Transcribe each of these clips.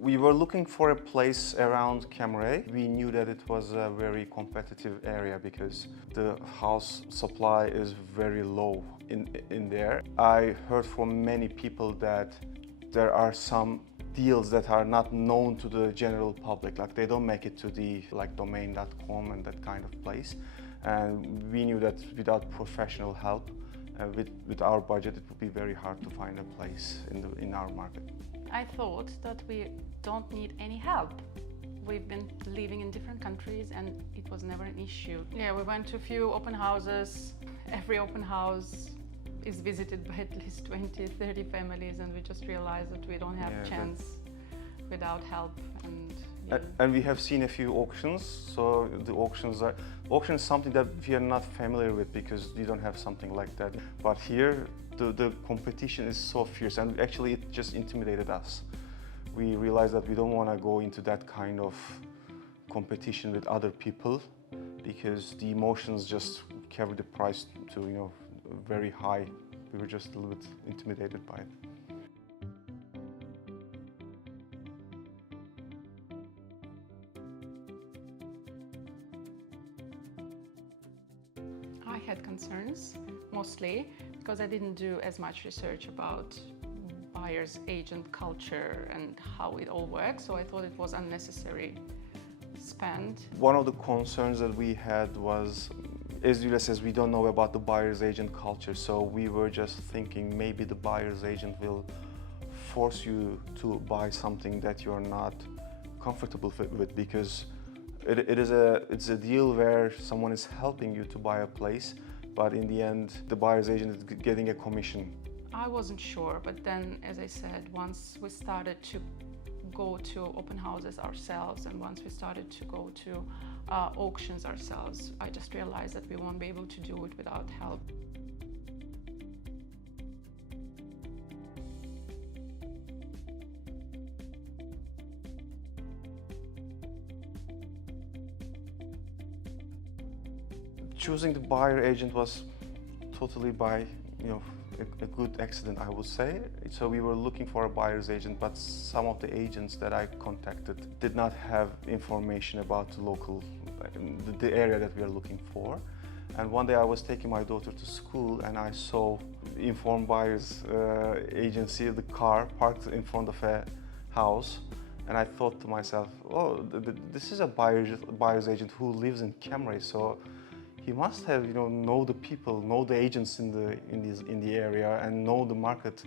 We were looking for a place around Cammeray. We knew that it was a very competitive area because the house supply is very low in there. I heard from many people that there are some deals that are not known to the general public, like they don't make it to the domain.com and that kind of place. And we knew that without professional help, with our budget, it would be very hard to find a place in our market. I thought that we don't need any help. We've been living in different countries and it was never an issue. Yeah, we went to a few open houses. Every open house is visited by at least 20, 30 families, and we just realized that we don't have a chance without help. And we have seen a few auctions, so the auction is something that we are not familiar with because we don't have something like that. But here, the competition is so fierce, and actually it just intimidated us. We realized that we don't want to go into that kind of competition with other people because the emotions just carry the price to, very high. We were just a little bit intimidated by it. I had concerns, mostly because I didn't do as much research about buyer's agent culture and how it all works, so I thought it was unnecessary spend. One of the concerns that we had was, as Yuliya says, we don't know about the buyer's agent culture, so we were just thinking maybe the buyer's agent will force you to buy something that you're not comfortable with, because it's a deal where someone is helping you to buy a place, but in the end, the buyer's agent is getting a commission. I wasn't sure, but then, as I said, once we started to go to open houses ourselves and once we started to go to auctions ourselves, I just realized that we won't be able to do it without help. Choosing the buyer agent was totally by, a good accident, I would say. So we were looking for a buyer's agent, but some of the agents that I contacted did not have information about the area that we are looking for. And one day I was taking my daughter to school and I saw Informed Buyers agency, the car parked in front of a house. And I thought to myself, oh, this is a buyer's agent who lives in Cammeray, so he must have, know the people, know the agents in the area, and know the market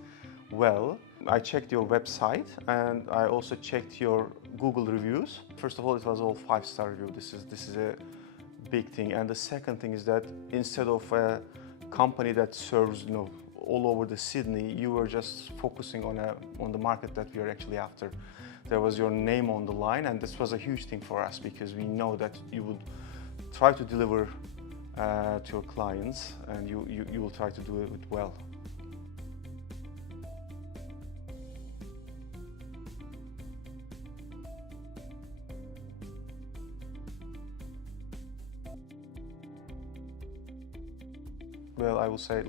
well. I checked your website and I also checked your Google reviews. First of all, it was all 5-star review. This is a big thing. And the second thing is that instead of a company that serves, all over the Sydney, you were just focusing on the market that we are actually after. There was your name on the line, and this was a huge thing for us because we know that you would try to deliver to your clients, and you will try to do it well. Well, I would say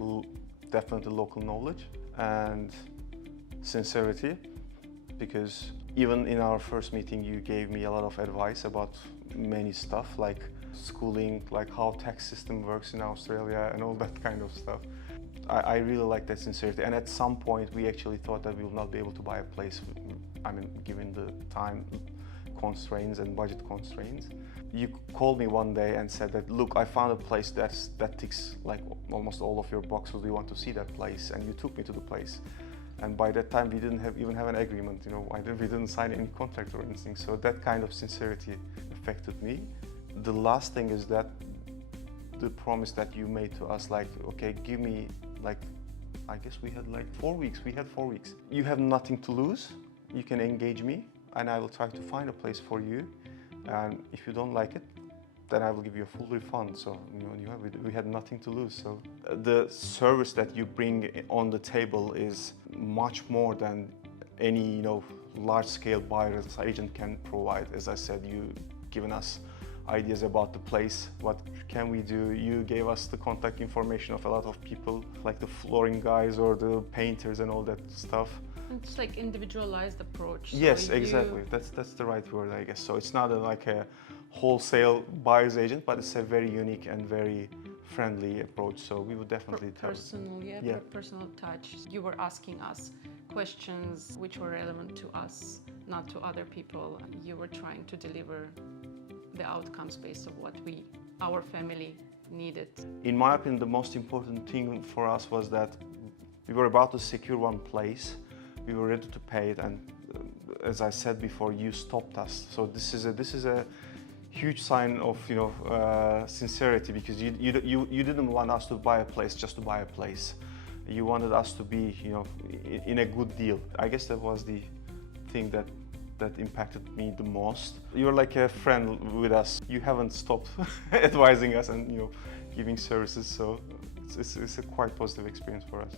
definitely local knowledge and sincerity, because even in our first meeting you gave me a lot of advice about many stuff, like schooling, like how tax system works in Australia and all that kind of stuff. I really like that sincerity, and at some point we actually thought that we will not be able to buy a place, given the time constraints and budget constraints. You called me one day and said that, look, I found a place that ticks like almost all of your boxes. Do you want to see that place? And you took me to the place. And by that time we didn't even have an agreement, we didn't sign any contract or anything. So that kind of sincerity affected me. The last thing is that the promise that you made to us, like, okay, give me, I guess we had 4 weeks. We had 4 weeks. You have nothing to lose. You can engage me and I will try to find a place for you. And if you don't like it, then I will give you a full refund. So we had nothing to lose. So the service that you bring on the table is much more than any large-scale buyer's agent can provide. As I said, you've given us ideas about the place, what can we do. You gave us the contact information of a lot of people, like the flooring guys or the painters and all that stuff. It's like individualized approach. So Yes, exactly. That's the right word, I guess. So it's not like a wholesale buyer's agent, but it's a very unique and very friendly approach. So we would definitely tell. Personal, Yeah. personal touch. You were asking us questions which were relevant to us, not to other people. You were trying to deliver the outcomes based on what our family needed. In my opinion, the most important thing for us was that we were about to secure one place. We were ready to pay it, and as I said before, you stopped us. So this is a huge sign of sincerity, because you didn't want us to buy a place just to buy a place. You wanted us to be in a good deal. I guess that was the thing that impacted me the most. You're like a friend with us. You haven't stopped advising us and giving services. So it's a quite positive experience for us.